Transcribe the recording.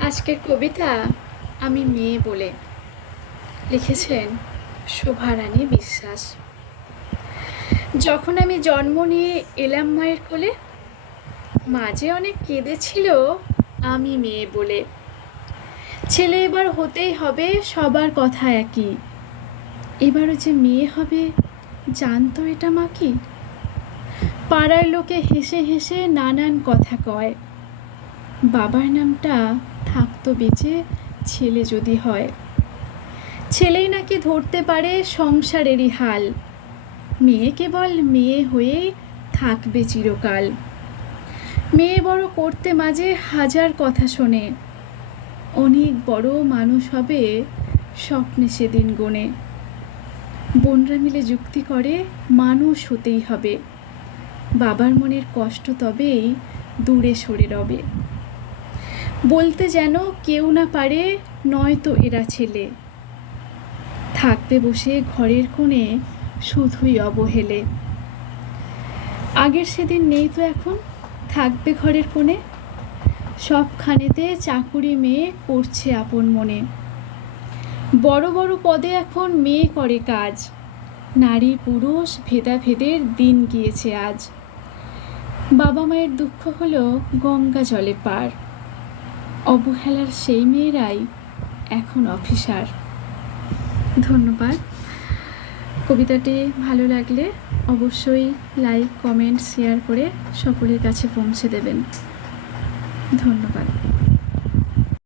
আজকের কবিতা আমি মেয়ে বলে লিখেছেন শোভারানী বিশ্বাস। যখন আমি জন্ম নিয়ে এলাম মায়ের কোলে, মা যে অনেক কেঁদেছিল আমি মেয়ে বলে। ছেলে এবার হতেই হবে, সবার কথা একই। এবারও যে মেয়ে হবে জানতো এটা মা কি? পাড়ার লোকে হেসে হেসে নানান কথা কয়, বাবার নামটা থাকতো বেঁচে ছেলে যদি হয়। ছেলেই নাকি ধরতে পারে সংসারেরই হাল, মেয়ে কেবল মেয়ে হয়েই থাকবে চিরকাল। মেয়ে বড় করতে মাঝে হাজার কথা শোনে, অনেক বড় মানুষ হবে স্বপ্নে সেদিন গোনে। বোনরা মিলে যুক্তি করে মানুষ হতেই হবে, বাবার মনের কষ্ট তবেই দূরে সরে রবে। বলতে যেন কেউ না পারে নয়তো এরা ছেলে, থাকবে বসে ঘরের কোণে শুধুই অবহেলে। আগের সেদিন নেই তো এখন, থাকবে ঘরের কোণে, সবখানেতে চাকুরি মেয়ে করছে আপন মনে। বড় বড় পদে এখন মেয়ে করে কাজ, নারী পুরুষ ভেদাভেদের দিন গিয়েছে আজ। বাবা মায়ের দুঃখ হলো গঙ্গা জলে পার, অবহেলার সেই মেয়েরাই এখন অফিসার। ধন্যবাদ। কবিতাটি ভালো লাগলে অবশ্যই লাইক, কমেন্ট, শেয়ার করে সকলের কাছে পৌঁছে দেবেন। ধন্যবাদ।